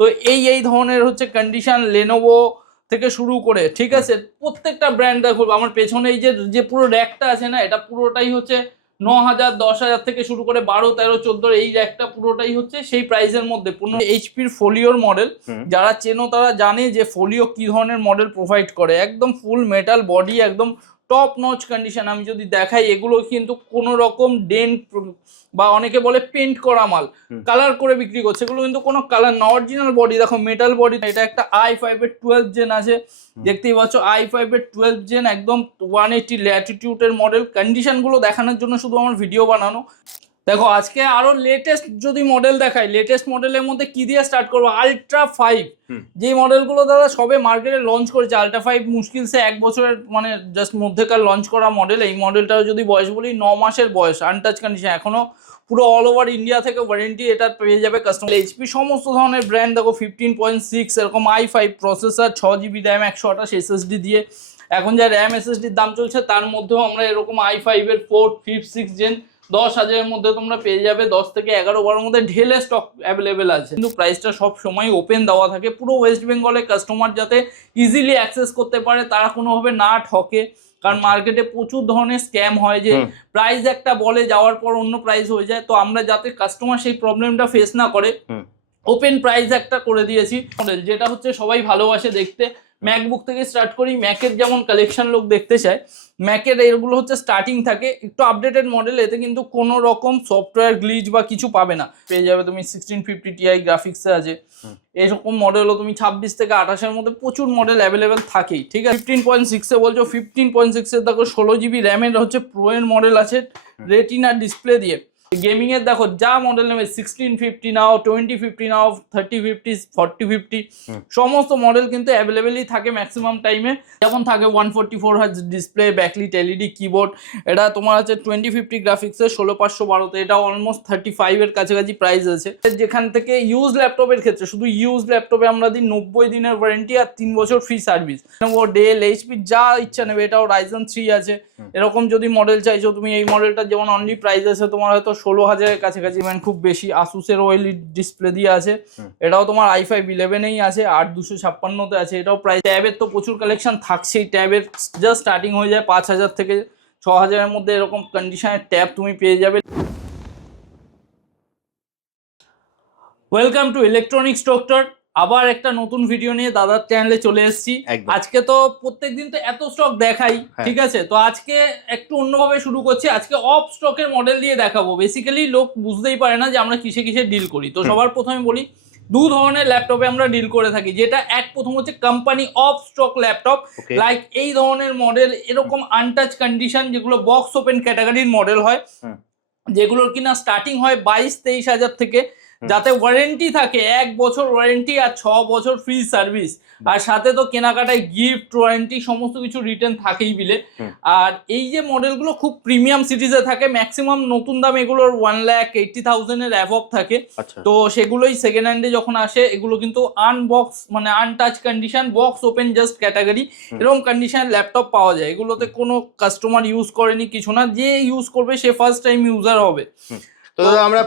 তো এই ধরনের হচ্ছে কন্ডিশন লেনোভো থেকে শুরু করে, ঠিক আছে, প্রত্যেকটা ব্র্যান্ড দেখো। আমার পেছনে এই যে পুরো র্যাকটা আছে না, এটা পুরোটাই হচ্ছে 9,000 10,000 থেকে শুরু করে 12 13 14 এই র্যাকটা পুরোটাই হচ্ছে সেই প্রাইসের মধ্যে। 15 এইচপির ফোলিওর মডেল, যারা চেনো তারা জানে যে ফোলিও কি ধরনের মডেল প্রোভাইড করে। একদম ফুল মেটাল বডি, একদম টপ নচ কন্ডিশন। আমি যদি দেখাই, এগুলো কিন্তু কোনো রকম ডেন্ট বা অনেকে বলে পেন্ট করা মাল, কালার করে বিক্রি করছে, এগুলো কিন্তু কোনো কালার না, অরিজিনাল বডি। দেখো মেটাল বডি। এটা একটা i5 এর 12 জেন আছে, দেখতেই পাচ্ছ i5 এর 12 জেন, একদম 180 ল্যাটিটিউডের মডেল। কন্ডিশন গুলো দেখানোর জন্য শুধু আমার ভিডিও বানানো। দেখো আজকে আরো লেটেস্ট যদি মডেল দেখাই, লেটেস্ট মডেলের মধ্যে কি দিয়ে স্টার্ট করবো, আলট্রা 5। যে মডেলগুলো দাদা সবে মার্কেটে লঞ্চ করেছে, আলট্রা 5 মুশকিল সে 1 বছরের মানে জাস্ট মধ্যেকার লঞ্চ করা মডেল। এই মডেলটার যদি বয়স বলি 9 মাসের বয়স, আনটাচ কন্ডিশন, এখনো পুরো অল ওভার ইন্ডিয়া থেকে ওয়ারেন্টি এটা পেয়ে যাবে কাস্টমার। এইচপি সমস্ত ধরনের ব্র্যান্ড দেখো 15.6 এরকম i5 processor, 6GB RAM, 128 SSD দিয়ে। এখন যা র্যাম এসএসডির দাম চলছে তার মধ্যেও আমরা এরকম i5 এর 4th 5th 6th জেন 10,000-এর মধ্যে তোমরা পেয়ে যাবে। 10 থেকে 11-12 মধ্যে ঢেলে স্টক অ্যাভেলেবেল আছে, কিন্তু প্রাইসটা সব সময় ওপেন দেওয়া থাকে পুরো ওয়েস্ট বেঙ্গলে, কাস্টমার যাতে ইজিলি অ্যাক্সেস করতে পারে, তারা কোনোভাবে না ঠকে। কারণ মার্কেটে প্রচুর ধরনের স্ক্যাম হয় যে প্রাইস একটা বলে, যাওয়ার পর অন্য প্রাইস হয়ে যায়। তো আমরা যাতে কাস্টমার সেই প্রবলেমটা ফেস না করে, ওপেন প্রাইস একটা করে দিয়েছি মডেল, যেটা হচ্ছে সবাই ভালোবাসে দেখতে। ম্যাকবুক থেকে স্টার্ট করি, ম্যাকের যেমন কালেকশন লোক দেখতে চায়, ম্যাকের এগুলো হচ্ছে স্টার্টিং থাকে একটু আপডেটেড মডেল। এতে কিন্তু কোনো রকম সফটওয়্যার গ্লিচ বা কিছু পাবে না, পেয়ে যাবে তুমি 1650 Ti গ্রাফিক্সে আছে। এরকম মডেলও তুমি 26 থেকে 28-এর মধ্যে প্রচুর মডেল অ্যাভেলেবেল থাকেই, ঠিক আছে। 15.6-এ বলছো, 15.6-এর দেখো 16GB র্যামের হচ্ছে প্রো এর মডেল আছে রেটিনা ডিসপ্লে দিয়ে। গেমিং এর দেখো যা মডেল নেবে, 1650 নাও, 2050 নাও, 3050, 4050 সমস্ত মডেল কিন্তু অ্যাভেলেবেলই থাকে ম্যাক্সিমাম টাইমে। যেমন থাকে 144 hertz display, backlit LED keyboard. এটা তোমার আছে 2050 গ্রাফিক্সের 16512-তে, এটা অলমোস্ট 35 এর কাছাকাছি প্রাইস আছে। যেখান থেকে ইউজ ল্যাপটপের ক্ষেত্রে, শুধু ইউজ ল্যাপটপে আমরা দিই 90 দিনের ওয়ারেন্টি আর 3 বছর ফ্রি সার্ভিস। ও ডেল এইচপি যা ইচ্ছা নেবে। এটাও রাইজেন 3 আছে। এরকম যদি মডেল চাইছো তুমি, এই মডেলটা যেমন অনলি প্রাইস আছে তোমার হয়তো 16,000-এর কাছাকাছি, মানে খুব বেশি। আসুসের ওএলইডি ডিসপ্লে দিয়ে আছে, এটাও তোমার i5 11-এই আছে, 8256-তে আছে। এটাও প্রাইস। ট্যাবের তো প্রচুর কালেকশন থাকছেই, ট্যাবের জাস্ট স্টার্টিং হয়ে যায় 5,000 থেকে 6,000-এর মধ্যে, এরকম কন্ডিশনের ট্যাব তুমি পেয়ে যাবে। Welcome to electronics doctor. আবার একটা নতুন ভিডিও নিয়ে দাদার চ্যানেলে চলে এসেছি। আজকে তো প্রত্যেকদিন তো এত স্টক দেখাই, ঠিক আছে, তো আজকে একটু অন্যভাবে শুরু করছি। আজকে অফ স্টকের মডেল দিয়ে দেখাবো। বেসিক্যালি লোক বুঝতেই পারে না যে আমরা কিসে কিসে ডিল করি। তো সবার প্রথমে বলি, দু ধরনের ল্যাপটপে আমরা ডিল করে থাকি। যেটা প্রথম হচ্ছে company of stock laptop, like এই ধরনের মডেল, এরকম আনটাচ কন্ডিশন, যেগুলো বক্স ওপেন ক্যাটাগরির মডেল হয়, যেগুলোর কিনা স্টার্টিং হয় 22-23 হাজার থেকে, যাতে ওয়ারেন্টি থাকে 1 বছর ওয়ারেন্টি আর 6 বছর ফ্রি সার্ভিস, আর সাথে তো কেনাকাটায় গিফট, ওয়ারেন্টি, সমস্ত কিছু রিটার্ন থাকেই বিলে। আর এই যে মডেলগুলো খুব প্রিমিয়াম সিরিজে থাকে, ম্যাক্সিমাম নতুন দাম এগুলোর 1,80,000-এর অ্যাভব থাকে। তো সেগুলোই সেকেন্ড হ্যান্ডে যখন আসে, এগুলো কিন্তু আনবক্স মানে untouch condition, box open just category, এরকম কন্ডিশনের ল্যাপটপ পাওয়া যায়। এগুলোতে কোনো কাস্টমার ইউজ করেনি কিছু না, যে ইউজ করবে সে ফার্স্ট টাইম ইউজার হবে। তো আমরা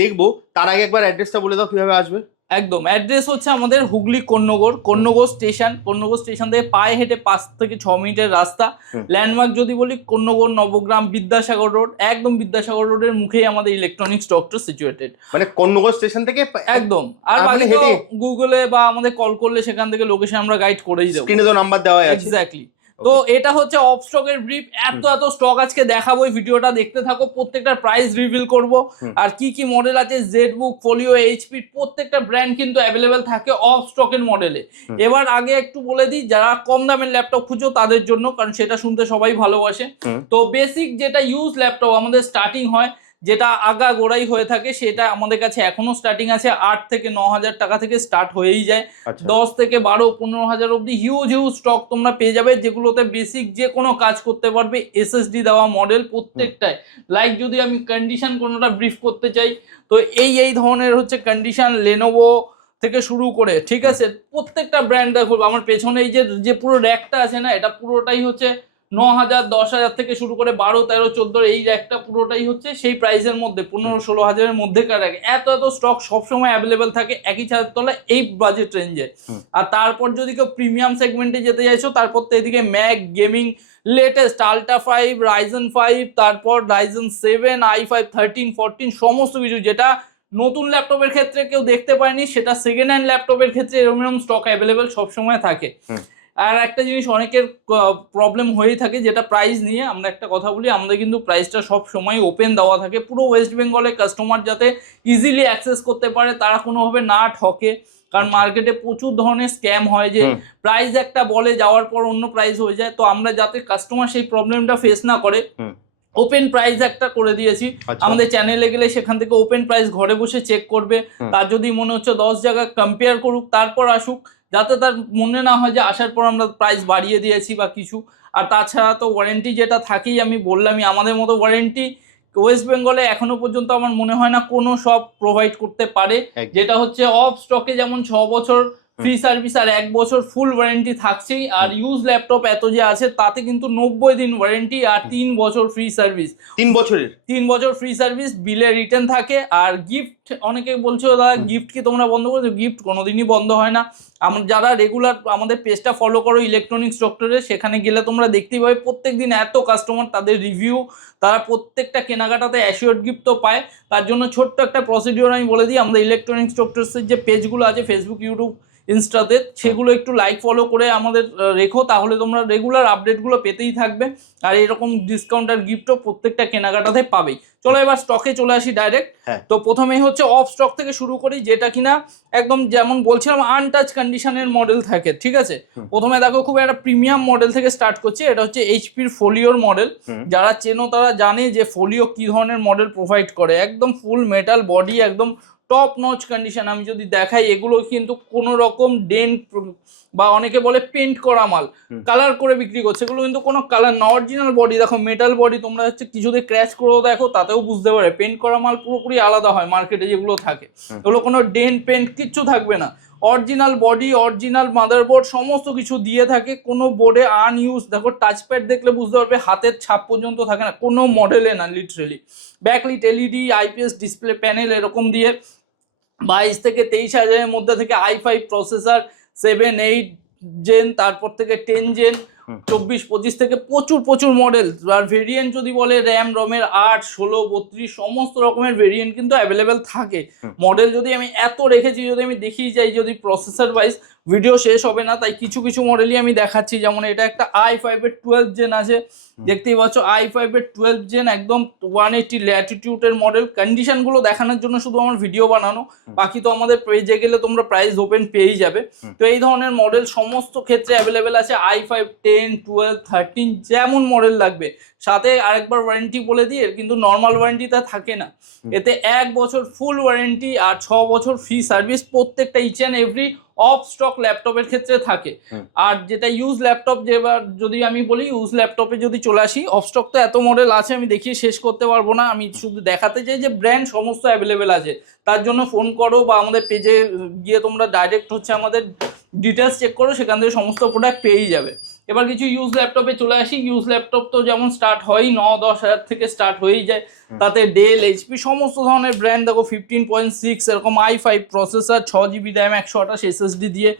দেখবো, তার আগে একবার অ্যাড্রেসটা বলে দাও কিভাবে আসবে। একদম, অ্যাড্রেস হচ্ছে আমাদের হুগলি কন্যগর স্টেশন থেকে পায়ে হেঁটে 5 থেকে 6 মিনিটের রাস্তা। ল্যান্ডমার্ক যদি বলি, কন্যগর নবগ্রাম বিদ্যাসাগর রোড, একদম বিদ্যাসাগর রোডের মুখেই আমাদের ইলেকট্রনিক্স ডক্টর সিচুয়েটেড। মানে কন্যগর স্টেশন থেকে একদম। আর বাকি তো গুগলে বা আমাদের কল করলে সেখান থেকে লোকেশন আমরা গাইড করেই দেবো, স্ক্রিনে তো নাম্বার দেওয়া আছে। এক্স্যাক্টলি। তো এটা হচ্ছে অফ স্টকের ব্রিফ। এত স্টক আজকে দেখাবো, ভিডিওটা দেখতে থাকো। প্রত্যেকটার প্রাইস রিভিল করব, আর কি কি মডেল আছে, জেডবুক, ফোলিও, এইচপি, প্রত্যেকটা ব্র্যান্ড কিন্তু অ্যাভেলেবেল থাকে অফ স্টকের মডেলে। এবার আগে একটু বলে দিই, যারা কম দামের ল্যাপটপ খুঁজো তাদের জন্য, কারণ সেটা শুনতে সবাই ভালোবাসে। তো বেসিক যেটা ইউজ ল্যাপটপ আমাদের স্টার্টিং হয়, যেটা আগা গোড়াই হয়ে থাকে, সেটা আমাদের কাছে এখনো স্টার্টিং আছে 8 থেকে 9,000 টাকা থেকে স্টার্ট হয়েই যায়। 10 থেকে 12-15,000 অব্দি হিউজ স্টক তোমরা পেয়ে যাবে, যেগুলোতে বেসিক যে কোনো কাজ করতে পারবে। এসএসডি দেওয়া মডেল প্রত্যেকটাই। লাইক যদি আমি কন্ডিশন কোনোটা ব্রিফ করতে চাই, তো এই ধরনের হচ্ছে কন্ডিশন লেনোভো থেকে শুরু করে, ঠিক আছে, প্রত্যেকটা ব্র্যান্ড দেখো। আমার পেছনে এই যে পুরো র্যাকটা আছে না, এটা পুরোটাই হচ্ছে 9,000 10,000 থেকে শুরু করে 12 13 14 এই র্যাকটা পুরোটাই হচ্ছে সেই প্রাইসের মধ্যে 15-16 হাজারের মধ্যেকার র্যাক। এত স্টক সবসময় অ্যাভেলেবেল থাকে একই ছাদের তলায় এই বাজেট রেঞ্জে। আর তারপর যদি কেউ প্রিমিয়াম সেগমেন্টে যেতে চাইছো তারপর তো এদিকে Mac gaming latest ultra 5 Ryzen 5 তারপর রাইজেন 7 i5 13 14 সমস্ত কিছু যেটা নতুন ল্যাপটপের ক্ষেত্রে কেউ দেখতে পায়নি সেটা সেকেন্ড হ্যান্ড ল্যাপটপের ক্ষেত্রে এরকম স্টক অ্যাভেলেবেল সবসময় থাকে। আর একটা জিনিস অনেকের প্রবলেম হয়েই থাকে যেটা প্রাইস নিয়ে, আমরা একটা কথা বলি, আমাদের কিন্তু প্রাইসটা সব সময় ওপেন দেওয়া থাকে পুরো ওয়েস্ট বেঙ্গলে কাস্টমার যাতে ইজিলি অ্যাক্সেস করতে পারে, তারা কোনোভাবে না ঠকে। কারণ মার্কেটে প্রচুর ধরনের স্ক্যাম হয় যে প্রাইস একটা বলে যাওয়ার পর অন্য প্রাইস হয়ে যায়, তো আমরা যাতে কাস্টমার সেই প্রবলেমটা ফেস না করে ওপেন প্রাইস একটা করে দিয়েছি। আমাদের চ্যানেলে গেলে সেখান থেকে ওপেন প্রাইস ঘরে বসে চেক করবে, তার যদি মনে হচ্ছে 10 জায়গা কম্পেয়ার করুক তারপর আসুক, যাতে তার মনে না হয় যে আসার পর আমরা প্রাইস বাড়িয়ে দিয়েছি বা কিছু। আর তাছাড়া তো ওয়ারেন্টি যেটা থাকেই, আমি বললামই আমাদের মতো ওয়ারেন্টি ওয়েস্ট বেঙ্গলে এখনো পর্যন্ত আমার মনে হয় না কোনো শপ প্রোভাইড করতে পারে, যেটা হচ্ছে অফ স্টকে যেমন 6 বছর ফ্রি সার্ভিস আর 1 বছর ফুল ওয়ারেন্টি থাকছেই, আর ইউজ ল্যাপটপ এত যে আছে তাতে কিন্তু 90 দিন ওয়ারেন্টি আর 3 বছর ফ্রি সার্ভিস। 3 বছর ফ্রি সার্ভিস, বিলে রিটার্ন থাকে। আর গিফট অনেকে বলছো দাদা গিফট কি তোমরা বন্ধ করেছো? গিফট কোনোদিনই বন্ধ হয় না। যারা রেগুলার আমাদের পেজটা ফলো করো ইলেকট্রনিক্স ডক্টরের, সেখানে গেলে তোমরা দেখতেই পাবে প্রত্যেকদিন এত কাস্টমার তাদের রিভিউ, তারা প্রত্যেকটা কেনাকাটাতে অ্যাসিওর্ড গিফট তো পায়। তার জন্য ছোট্ট একটা প্রসিডিওর আমি বলে দিই, আমাদের ইলেকট্রনিক্স ডক্টরসের যে পেজগুলো আছে ফেসবুক ইউটিউব ইনস্টাতে, সেগুলো একটু লাইক ফলো করে আমাদের রেখো, তাহলে তোমরা রেগুলার আপডেটগুলো পেতেই থাকবে আর এরকম ডিসকাউন্ট আর গিফটও প্রত্যেকটা কেনাকাটাতে পাবেই। চলো এবার স্টকে চলে আসি ডাইরেক্ট। তো প্রথমেই হচ্ছে অফ স্টক থেকে শুরু করি, যেটা কিনা একদম যেমন বলছিলাম আনটাচ কন্ডিশনের মডেল থাকে, ঠিক আছে। প্রথমে দেখো খুব একটা প্রিমিয়াম মডেল থেকে স্টার্ট করছি, এটা হচ্ছে এইচপির ফোলিওর মডেল। যারা চেনো তারা জানে যে ফোলিও কি ধরনের মডেল প্রোভাইড করে, একদম ফুল মেটাল বডি, একদম টপ নচ কন্ডিশন। আমি যদি দেখাই এগুলো কিন্তু কোনো রকম ডেন্ট বা অনেকে বলে পেন্ট করা মাল কালার করে বিক্রি করছে, এগুলো কিন্তু কোনো কালার না, অরিজিনাল বডি। দেখো মেটাল বডি, তোমরা হচ্ছে কিছুতে ক্র্যাশ করেও দেখো তাতেও বুঝতে পারে পেন্ট করা মাল পুরোপুরি আলাদা হয় মার্কেটে যেগুলো থাকে। এগুলো কোনো ডেন্ট পেন্ট কিচ্ছু থাকবে না, অরিজিনাল বডি অরিজিনাল মাদারবোর্ড সমস্ত কিছু দিয়ে থাকে। কোনো বোর্ডে আনইউজ, দেখো টাচপ্যাড দেখলে বুঝতে পারবে হাতের ছাপ পর্যন্ত থাকে না, কোনো মডেলে না literally. Backlit LED IPS display panel এরকম দিয়ে 22 থেকে 23 হাজারের মধ্যে থেকে i5 প্রসেসর 7-8 জেন, তারপর থেকে 10 জেন, 24-25 থেকে প্রচুর মডেল। আর ভেরিয়েন্ট যদি বলে র্যাম রমের 8, 16, 32 সমস্ত রকমের ভেরিয়েন্ট কিন্তু অ্যাভেলেবেল থাকে। মডেল যদি আমি এত রেখেছি, যদি আমি দেখিয়ে যাই, যদি প্রসেসর ওয়াইজ ভিডিও শেষ হবে না, তাই কিছু মডেলই আমি দেখাচ্ছি। যেমন এটা একটা i5 এর 12 জেন আছে, দেখতেই পাচ্ছ i5 এর 12 জেন একদম 180 ল্যাটিটিউডের মডেল। কন্ডিশনগুলো দেখানোর জন্য শুধু আমার ভিডিও বানানো, বাকি তো আমাদের পেজে গেলে তোমরা প্রাইস ওপেন পেয়েই যাবে। তো এই ধরনের মডেল সমস্ত ক্ষেত্রে অ্যাভেলেবেল আছে, i5 10, 12, 13 যেমন মডেল লাগবে। সাথে আরেকবার ওয়ারেন্টি বলে দিই, এর কিন্তু নর্মাল ওয়ারেন্টিটা থাকে না, এতে 1 বছর ফুল ওয়ারেন্টি আর 6 বছর ফ্রি সার্ভিস প্রত্যেকটা each and every of stock ল্যাপটপের ক্ষেত্রে থাকে। আর যেটা ইউজ ল্যাপটপ, যেবার যদি আমি বলি ইউজ ল্যাপটপে যদি চলে আসি, অফ স্টক তো এত মডেল আছে আমি দেখিয়ে শেষ করতে পারবো না, আমি শুধু দেখাতে চাই যে ব্র্যান্ড সমস্ত অ্যাভেলেবেল আছে। তার জন্য ফোন করো বা আমাদের পেজে গিয়ে তোমরা ডাইরেক্ট হচ্ছে আমাদের ডিটেলস চেক করো, সেখান থেকে সমস্ত প্রোডাক্ট পেয়েই যাবে। এবার কিছু ইউজ ল্যাপটপে চলে আসি। ইউজ ল্যাপটপ তো যেমন স্টার্ট হয় 9-10 হাজার থেকে স্টার্ট হয়েই যায়, তাতে ডেল এইচপি সমস্ত ধরনের ব্র্যান্ড দেখো 15.6 এরকম i5 processor, 6GB RAM 128 SSD দিয়ে।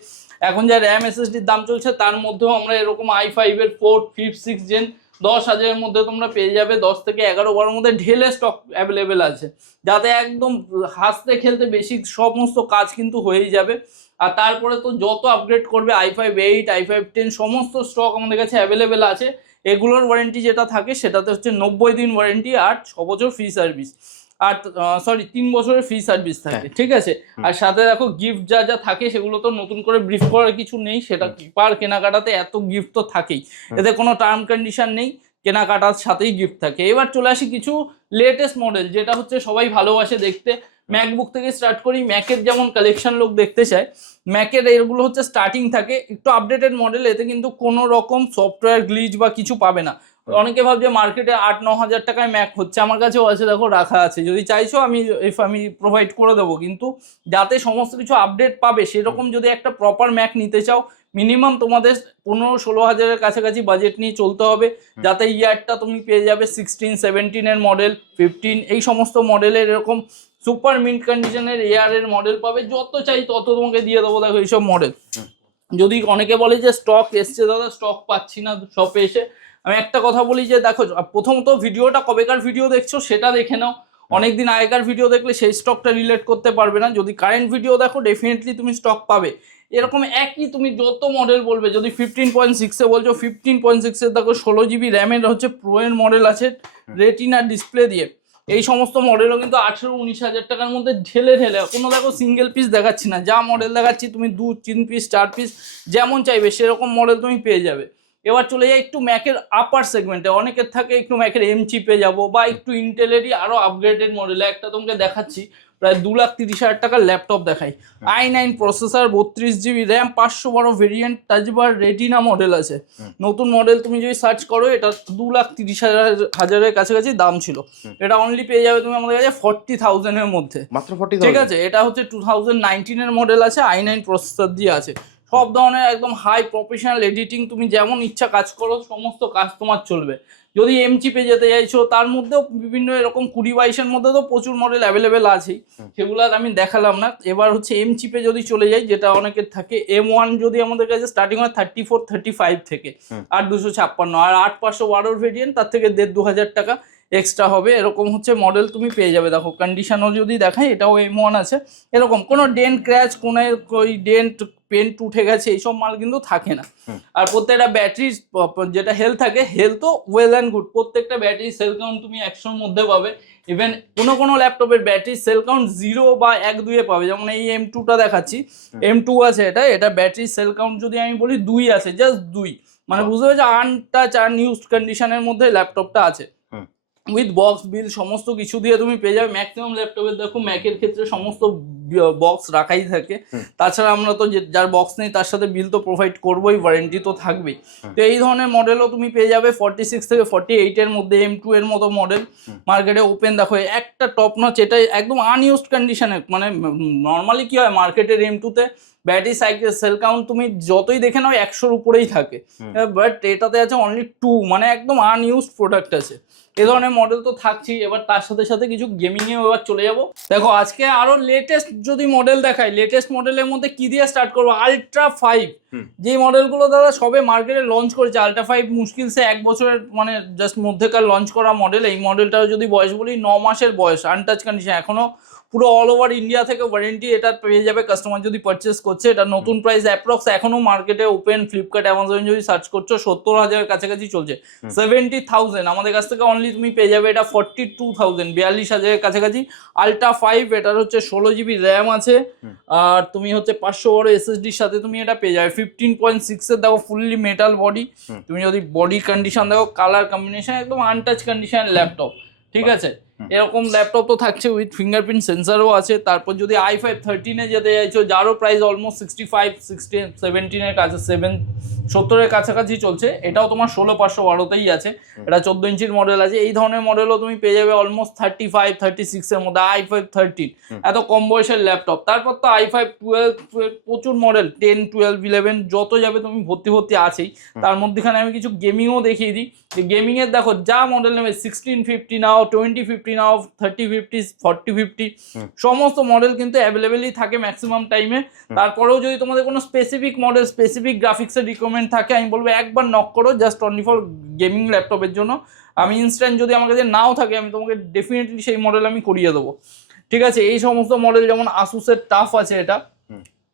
এখন যা র্যাম এসএসডির দাম চলছে তার মধ্যেও আমরা এরকম i5 এর 4, 5, 6 জেন 10 হাজারের মধ্যে তোমরা পেয়ে যাবে। 10 থেকে 11-12 মধ্যে ঢেলে স্টক অ্যাভেলেবেল আছে, যাতে একদম হাসতে খেলতে বেশি সমস্ত কাজ কিন্তু হয়েই যাবে। আর তারপরে তো যত আপগ্রেড করবে i5 8, i5 10 সমস্ত স্টক আমাদের কাছে অ্যাভেলেবেল আছে। এগুলোর ওয়ারেন্টি যেটা থাকে সেটাতে হচ্ছে 90 দিন ওয়ারেন্টি আর 6 বছর ফ্রি সার্ভিস, আর 3 বছরের ফ্রি সার্ভিস থাকে, ঠিক আছে। আর সাথে দেখো গিফট যা থাকে সেগুলো তো নতুন করে ব্রিফ করার কিছু নেই, সেটা পার কেনাকাটাতে এত গিফট তো থাকেই, এতে কোনো টার্ম কন্ডিশন নেই, কেনাকাটার সাথেই গিফট থাকে। এবার চলে আসি কিছু লেটেস্ট মডেল, যেটা হচ্ছে সবাই ভালোবাসে দেখতে। ম্যাকবুক থেকে স্টার্ট করি, ম্যাকের যেমন কালেকশন লোক দেখতে চায়, ম্যাকের এগুলো হচ্ছে স্টার্টিং থাকে একটু আপডেটেড মডেল, এতে কিন্তু কোনো রকম সফটওয়্যার গ্লিচ বা কিছু পাবে না। অনেকে ভাবছে মার্কেটে 8-9 হাজার টাকায় ম্যাক হচ্ছে, আমার কাছেও আছে, দেখো রাখা আছে, যদি চাইছো আমি প্রোভাইড করে দেবো। কিন্তু যাতে সমস্ত কিছু আপডেট পাবে সেরকম যদি একটা প্রপার ম্যাক নিতে চাও, মিনিমাম তোমাদের 15-16 হাজারের কাছাকাছি বাজেট নিয়ে চলতে হবে, যাতে ইয়ারটা তুমি পেয়ে যাবে 16-17 মডেল, 15 এই সমস্ত মডেলের এরকম সুপার মিন্ট কন্ডিশনের এয়ারের মডেল পাবে, যত চাই তত তোমাকে দিয়ে দেবো। দেখো এইসব মডেল যদি অনেকে বলে যে স্টক এসছে দাদা, স্টক পাচ্ছি না শপে এসে, আমি একটা কথা বলি যে দেখো, প্রথমত ভিডিওটা কবেকার ভিডিও দেখছো সেটা দেখে নাও। অনেকদিন আগেকার ভিডিও দেখলে সেই স্টকটা রিলেট করতে পারবে না। যদি কারেন্ট ভিডিও দেখো ডেফিনেটলি তুমি স্টক পাবে। এরকম একই তুমি যত মডেল বলবে, যদি 15.6 বলছো, 15.6 দেখো 16 GB র্যামের হচ্ছে প্রো এর মডেল আছে রেটিনা ডিসপ্লে দিয়ে। এই সমস্ত মডেলও কিন্তু 18-19 হাজার টাকার মধ্যে ঢেলে কোনো দেখো সিঙ্গেল পিস দেখাচ্ছি না, যা মডেল দেখাচ্ছি তুমি 2-3 পিস 4 পিস যেমন চাইবে সেরকম মডেল তুমি পেয়ে যাবে। এবার চলে যাই একটু ম্যাকের আপার সেগমেন্টে, অনেকের থাকে একটু ম্যাকের এম চিপে যাবো বা একটু ইন্টেলেরই আরো আপগ্রেডেড মডেলে। একটা তোমাকে দেখাচ্ছি প্রায় 2,30,000 টাকার ল্যাপটপ দেখাই, i9 processor, 32 GB RAM, 512 variant, টাচবার retina model আছে। নতুন মডেল তুমি যদি সার্চ করো, এটা 2,30,000 কাছাকাছি দাম ছিল, এটা অনলি পেয়ে যাবে তুমি আমাদের কাছে 40,000 এর মধ্যে, মাত্র 40,000। ঠিক আছে। এটা হচ্ছে 2019 এর মডেল আছে, i9 প্রসেসর দিয়ে আছে। সব ধরনের একদম হাই প্রফেশনাল এডিটিং, তুমি যেমন ইচ্ছা কাজ করো সমস্ত কাজ তোমার চলবে। যদি এম চিপে যেতে চাইছো তার মধ্যেও বিভিন্ন এরকম 20-22 মধ্যে তো প্রচুর মডেল অ্যাভেলেবেল আছেই, সেগুলো আর আমি দেখালাম না। এবার হচ্ছে এম চিপে যদি চলে যাই, যেটা অনেকের থাকে M1, যদি আমাদের কাছে স্টার্টিং হয় 34-35 থেকে, আর 256, আর 8/512 ভেরিয়েন্ট, তার থেকে 1,500-2,000 টাকা এক্সট্রা হবে, এরকম হচ্ছে মডেল তুমি পেয়ে যাবে। দেখো কন্ডিশনও যদি দেখাই, এটাও M1 আছে, এরকম কোনো ডেন্ট ক্র্যাচ, কোনো ওই ডেন্ট পেন্ট উঠে গেছে এইসব মাল কিন্তু থাকে না। আর প্রত্যেকটা ব্যাটারির যেটা হেলথ থাকে, হেলথ তো ওয়েল অ্যান্ড গুড, প্রত্যেকটা ব্যাটারি সেল কাউন্ট তুমি 100-র মধ্যে পাবে। ইভেন কোনো ল্যাপটপের ব্যাটারি সেল কাউন্ট 0 বা 1-2 পাবে, যেমন এই M2টা দেখাচ্ছি, M2 আছে এটা ব্যাটারি সেল কাউন্ট যদি আমি বলি 2 আছে, জাস্ট 2, মানে বুঝতে পারছো, আনটাচ আনইউজড কন্ডিশনের মধ্যে ল্যাপটপটা আছে, উইথ বক্স বিল সমস্ত কিছু দিয়ে তুমি পেয়ে যাবে। ম্যাক্সিমাম ল্যাপটপের দেখো ম্যাকের ক্ষেত্রে সমস্ত বক্স রাখাই থাকে, তাছাড়া আমরা তো যার বক্স নেই তার সাথে বিল তো প্রোভাইড করবোই, ওয়ারেন্টি তো থাকবেই। তো এই ধরনের মডেলও তুমি পেয়ে যাবে 46-48 এর মধ্যে। M2 এর মতো মডেল মার্কেটে ওপেন দেখো, একটা টপ নচ, এটা একদম আনইউজড কন্ডিশনে। মানে নর্মালি কি হয় মার্কেটের M2-তে ব্যাটারি সাইকেল সেল কাউন্ট তুমি যতই দেখে নাও 100-র উপরেই থাকে, বাট এটাতে আছে অনলি 2, মানে একদম আনইউজড প্রোডাক্ট আছে। এ ধরনের মডেল তো থাকছেই। এবার তার সাথে সাথে কিছু গেমিংয়েও এবার চলে যাবো। দেখো আজকে আরো লেটেস্ট যদি মডেল দেখাই, লেটেস্ট মডেলের মধ্যে কি দিয়ে স্টার্ট করবো, আলট্রা 5, যে মডেলগুলো দাদা সবে মার্কেটে লঞ্চ করেছে। আলট্রা 5 মুশকিল সে 1 বছরের মানে জাস্ট মধ্যেকার লঞ্চ করা মডেল। এই মডেলটার যদি বয়স বলি 9 মাসের বয়স, আনটাচ কন্ডিশন, এখনো পুরো অল ওভার ইন্ডিয়া থেকে ওয়ারেন্টি এটা পেয়ে যাবে কাস্টমার যদি পারচেস করছে। এটা নতুন প্রাইস অ্যাপ্রক্স এখনো মার্কেটে ওপেন ফ্লিপকার্ট অ্যামাজন যদি সার্চ করছো 70,000-এর কাছাকাছি চলছে, 70,000। আমাদের কাছ থেকে অনলি তুমি পেয়ে যাবে এটা 42,000, 42,000-এর কাছাকাছি। আলট্রা 5, এটার হচ্ছে 16 GB র্যাম আছে, আর তুমি হচ্ছে 512 SSDর সাথে তুমি এটা পেয়ে যাবে। 15.6 এর দেখো ফুললি মেটাল বডি, তুমি যদি বডি কন্ডিশন দেখো, কালার কম্বিনেশন একদম আনটাচ কন্ডিশন ল্যাপটপ, ঠিক আছে। এরকম ল্যাপটপ তো থাকছে, উইথ ফিঙ্গারপ্রিন্ট সেন্সারও আছে। তারপর যদি i5 13-এ যেতে চাইছো, যারও প্রাইস অলমোস্ট 65-17-এর কাছে, 70-এর কাছাকাছি চলছে, এটাও তোমার 16/512-তেই আছে। এটা 14 ইঞ্চির মডেল আছে। এই ধরনের মডেলও তুমি পেয়ে যাবে অলমোস্ট 35-36-এর মধ্যে, i5 13, এত কম বয়সের ল্যাপটপ। তারপর তো i5 12 প্রচুর মডেল, 10, 12, 11 যত যাবে তুমি ভর্তি আছেই। তার মধ্যেখানে আমি কিছু গেমিংও দেখিয়ে দিই। গেমিংয়ের দেখো যা মডেল নেবে, 1650 নাও, 2050 নাও, 3050, 4050, সমস্ত মডেল কিন্তু অ্যাভেলেবেলই থাকে ম্যাক্সিমাম টাইমে। তারপরেও যদি তোমাদের কোনো স্পেসিফিক মডেল, স্পেসিফিক গ্রাফিক্সের রিকমেন্ড থাকে, আমি বলবো একবার নক করো, জাস্ট অনলি ফর গেমিং ল্যাপটপের জন্য। আমি ইনস্ট্যান্ট যদি আমার কাছে নাও থাকে, আমি তোমাকে ডেফিনেটলি সেই মডেল আমি করিয়ে দেবো, ঠিক আছে। এই সমস্ত মডেল যেমন আসুসের টাফ আছে, এটা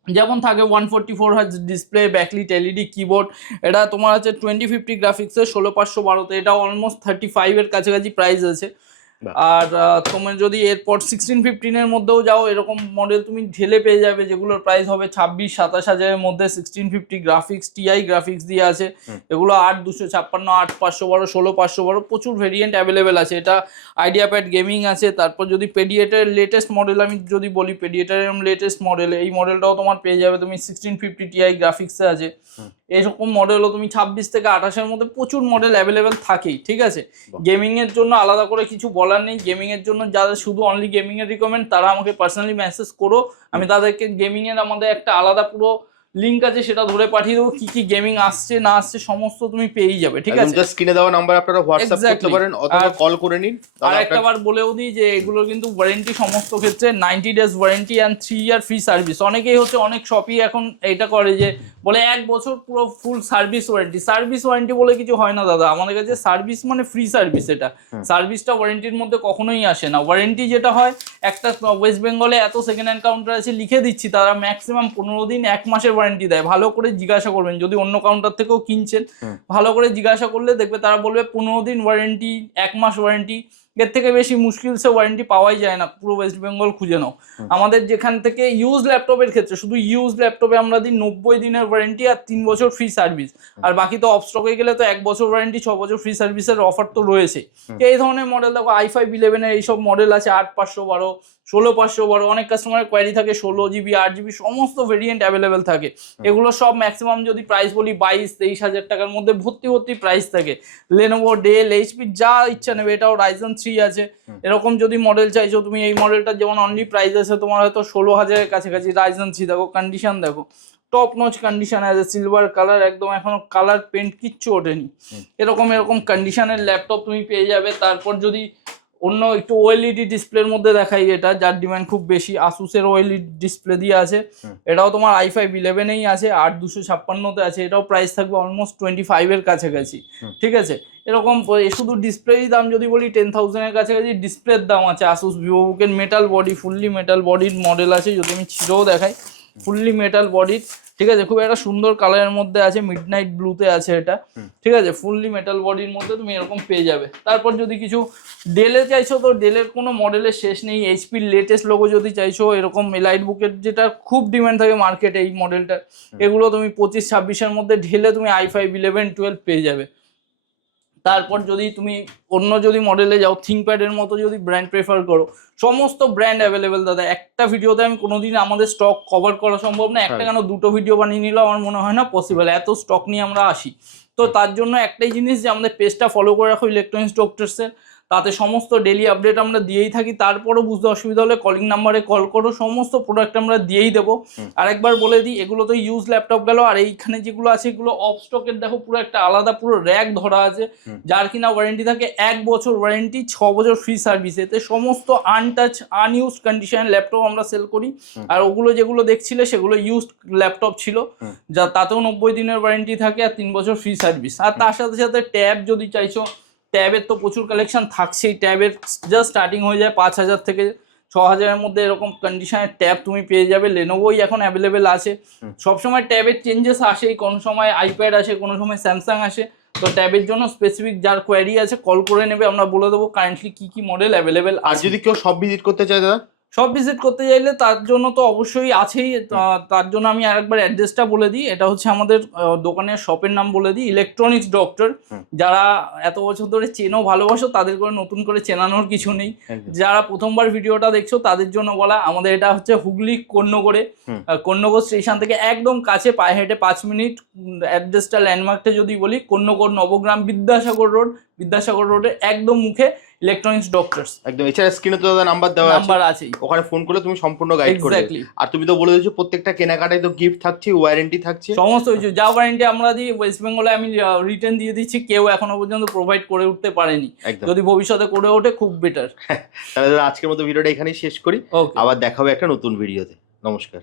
যেমন থাকে 144 Hz display, backlit LED keyboard. এটা তোমার আছে 2050 গ্রাফিক্সের 16/512-তে, এটা অলমোস্ট 35-এর কাছাকাছি প্রাইস আছে। আর তোমার যদি এরপর 1615-এর মধ্যেও যাও, এরকম মডেল তুমি ঢেলে পেয়ে যাবে, যেগুলোর প্রাইস হবে 26-27 হাজারের মধ্যে। 1650 গ্রাফিক্স, টিআই গ্রাফিক্স দিয়ে আছে, এগুলো 8-256, 8-512, 16/512, প্রচুর ভেরিয়েন্ট অ্যাভেলেবেল আছে। এটা আইডিয়া প্যাড গেমিং আছে। তারপর যদি পেডিয়েটারের লেটেস্ট মডেল আমি যদি বলি, পেডিয়েটারের লেটেস্ট মডেল, এই মডেলটাও তোমার পেয়ে যাবে তুমি 1650 টিআই গ্রাফিক্সে আছে। এরকম মডেলও তুমি 26 থেকে 28-এর মধ্যে প্রচুর মডেল অ্যাভেলেবেল থাকেই, ঠিক আছে। গেমিং এর জন্য আলাদা করে কিছু বলার নেই, গেমিং এর জন্য যারা শুধু অনলি গেমিং এর রিকমেন্ড তারা আমাকে পার্সোনালি মেসেজ করো, আমি তাদেরকে গেমিং এর আমাদের একটা আলাদা পুরো লিংক আছে সেটা ধরে পাঠিয়ে দেবো, কি কি গেমিং আসছে না আসছে সমস্ত তুমি পেয়েই যাবে, ঠিক আছে। জাস্ট স্ক্রিনে দেওয়া নাম্বার আপনারা হোয়াটসঅ্যাপ করতে পারেন অথবা কল করে নিন। আর একটা বার বলেও দিই যে এগুলো কিন্তু ওয়ারেন্টি সমস্ত ক্ষেত্রে 90 days warranty and 3 year free service. অনেকেই হচ্ছে অনেক শপই এখন এইটা করে যে বলে 1 বছর পুরো ফুল সার্ভিস ওয়ারেন্টি। সার্ভিস ওয়ারেন্টি বলে কিছু হয় না দাদা, আমাদের কাছে সার্ভিস মানে ফ্রি সার্ভিস। এটা সার্ভিসটা ওয়ারেন্টির মধ্যে কখনোই আসে না। ওয়ারেন্টি যেটা হয়, একটা ওয়েস্ট বেঙ্গলে এত সেকেন্ড হ্যান্ড কাউন্টার আছে লিখে দিচ্ছি, তারা ম্যাক্সিমাম 15 দিন 1 মাসের ওয়ারেন্টি দেয়। ভালো করে জিজ্ঞাসা করবেন, যদি অন্য কাউন্টার থেকেও কিনছেন ভালো করে জিজ্ঞাসা করলে দেখবে তারা বলবে 15 দিন ওয়ারেন্টি, 1 মাস ওয়ারেন্টি। এর থেকে বেশি মুশকিল সে ওয়ারেন্টি পাওয়াই যায় না, পুরো ওয়েস্ট বেঙ্গল খুঁজে নাও। আমাদের যেখান থেকে ইউজ ল্যাপটপের ক্ষেত্রে, শুধু ইউজ ল্যাপটপে আমরা দিই 90 দিনের ওয়ারেন্টি আর 3 বছর ফ্রি সার্ভিস। আর বাকি তো অফ স্টকে গেলে তো 1 বছর ওয়ারেন্টি 6 বছর ফ্রি সার্ভিসের অফার তো রয়েছে। এই ধরনের মডেল দেখো i5-11 এর এইসব মডেল আছে 8512, 16512। অনেক কাস্টমারের কোয়ারি থাকে 16 GB 8 GB সমস্ত ভেরিয়েন্ট অ্যাভেলেবেল থাকে। এগুলো সব ম্যাক্সিমাম যদি প্রাইস বলি 22-23 হাজার টাকার মধ্যে ভর্তি প্রাইস থাকে। লেনোভো, ডেল, এইচপি যা ইচ্ছা নেবে। এটাও রাইজেন 3 আছে। এরকম যদি মডেল চাইছো তুমি, এই মডেলটা যেমন অনলি প্রাইস আছে তোমার হয়তো 16,000-এর কাছাকাছি। রাইজেন 3 দেখো, কন্ডিশন দেখো, টপ নচ কন্ডিশন আছে, সিলভার কালার একদম, এখনো কালার পেন্ট কিচ্ছু ওঠেনি। এরকম কন্ডিশনের ল্যাপটপ তুমি পেয়ে যাবে। তারপর যদি অন্য একটু ওএলইডি ডিসপ্লের মধ্যে দেখাই, এটা যার ডিমান্ড খুব বেশি, আসুসের ওএলইডি ডিসপ্লে দিয়ে আছে। এটাও তোমার i5-11-এই আছে, 8256-তে আছে। এটাও প্রাইস থাকবে অলমোস্ট 25-এর কাছাকাছি, ঠিক আছে। এরকম শুধু ডিসপ্লের দাম যদি বলি 10,000-এর কাছাকাছি ডিসপ্লের দাম আছে। আসুস ভিভোবুকের মেটাল বডি, ফুললি মেটাল বডির মডেল আছে। যদি আমি ছিঁড়েও দেখাই, ফুললি মেটাল বডির, ঠিক আছে। খুব একটা সুন্দর কালারের মধ্যে আছে, মিডনাইট ব্লুতে আছে এটা, ঠিক আছে। ফুললি মেটাল বডির মধ্যে তুমি এরকম পেয়ে যাবে। তারপর যদি কিছু ডেলে চাইছো তো ডেলের কোনো মডেলের শেষ নেই। এইচপির লেটেস্ট লোগো যদি চাইছো, এরকম এলাইট বুকের যেটা খুব ডিমান্ড থাকে মার্কেটে এই মডেলটার, এগুলো তুমি 25-26-এর মধ্যে ঢেলে তুমি i5-11, 12 পেয়ে যাবে। তারপর যদি তুমি অন্য যদি মডেলে যাও, থিংকপ্যাডের মতো যদি ব্র্যান্ড প্রেফার করো, সমস্ত ব্র্যান্ড অ্যাভেলেবেল দাদা। একটা ভিডিওতে আমি কোনোদিন আমাদের স্টক কভার করা সম্ভব না। একটা কেন দুটো ভিডিও বানিয়ে নিলেও আমার মনে হয় না পসিবল, এত স্টক নিয়ে আমরা আসি। তো তার জন্য একটাই জিনিস যে আমাদের পেজটা ফলো করে রাখো ইলেকট্রনিক্স ডক্টরসের, তাতে সমস্ত ডেলি আপডেট আমরা দিয়েই থাকি। তারপরও বুঝতে অসুবিধা হলে কলিং নাম্বারে কল করো, সমস্ত প্রোডাক্ট আমরা দিয়েই দেবো। আরেকবার বলে দিই, এগুলো তো ইউজ ল্যাপটপ গেল, আর এইখানে যেগুলো আছে এগুলো অফ স্টকের দেখো, পুরো একটা আলাদা পুরো র্যাক ধরা আছে, যার কিনা ওয়ারেন্টি থাকে 1 বছর ওয়ারেন্টি, 6 বছর ফ্রি সার্ভিস। এতে সমস্ত আনটাচ আনইউজড কন্ডিশনের ল্যাপটপ আমরা সেল করি। আর ওগুলো যেগুলো দেখছিলে সেগুলো ইউজড ল্যাপটপ ছিল, যা তাতেও 90 দিনের ওয়ারেন্টি থাকে আর 3 বছর ফ্রি সার্ভিস। আর তার সাথে সাথে ট্যাব যদি চাইছো, ট্যাবের তো প্রচুর কালেকশন থাকছেই। ট্যাবের জাস্ট স্টার্টিং হয়ে যায় 5,000 থেকে 6,000-এর মধ্যে। এরকম কন্ডিশনের ট্যাব তুমি পেয়ে যাবে। লেনোভোই এখন অ্যাভেলেবেল আছে। সবসময় ট্যাবের চেঞ্জেস আসেই, কোনো সময় আইপ্যাড আসে, কোনো সময় স্যামসাং আসে। তো ট্যাবের জন্য স্পেসিফিক যার কোয়ারি আছে কল করে নেবে, আমরা বলে দেবো কারেন্টলি কি কি মডেল অ্যাভেলেবেল। আর যদি কেউ সব ভিজিট করতে চায় দাদা? সব ভিজিট করতে চাইলে তার জন্য তো অবশ্যই আছেই। তার জন্য আমি আরেকবার অ্যাড্রেসটা বলে দিই। এটা হচ্ছে আমাদের দোকানের শপের নাম বলে দিই, ইলেকট্রনিক্স ডক্টর। যারা এত বছর ধরে চেনো ভালোবাসো তাদের করে নতুন করে চেনানোর কিছু নেই। যারা প্রথমবার ভিডিওটা দেখছো তাদের জন্য বলা, আমাদের এটা হচ্ছে হুগলি কর্ণগড়ে, কর্ণগড় স্টেশন থেকে একদম কাছে, পায়ে হেঁটে 5 মিনিট। অ্যাড্রেসটা ল্যান্ডমার্কটা যদি বলি, কর্ণগড় নবগ্রাম বিদ্যাসাগর রোড, বিদ্যাসাগর রোডের একদম মুখে ইলেকট্রনিক্স ডক্টরস। একদম। এছাড়া স্ক্রিনে তো দাদা নাম্বার দেওয়া আছে, ওখানে ফোন করলে তুমি সম্পূর্ণ গাইড করবে। আর তুমি তো বলে দিয়েছো প্রত্যেকটা কেনাকাটায় তো গিফট থাকছে, ওয়ারেন্টি থাকছে, সমস্ত কিছু। যা ওয়ারেন্টি আমরা দিই ওয়েস্ট বেঙ্গলে আমি রিটার্ন দিয়ে দিচ্ছি, কেউ এখনো পর্যন্ত প্রোভাইড করে উঠতে পারেনি। যদি ভবিষ্যতে করে ওঠে খুব বেটার। তাহলে আজকের মতো ভিডিওটা এখানেই শেষ করি, আবার দেখা হবে একটা নতুন ভিডিওতে। নমস্কার।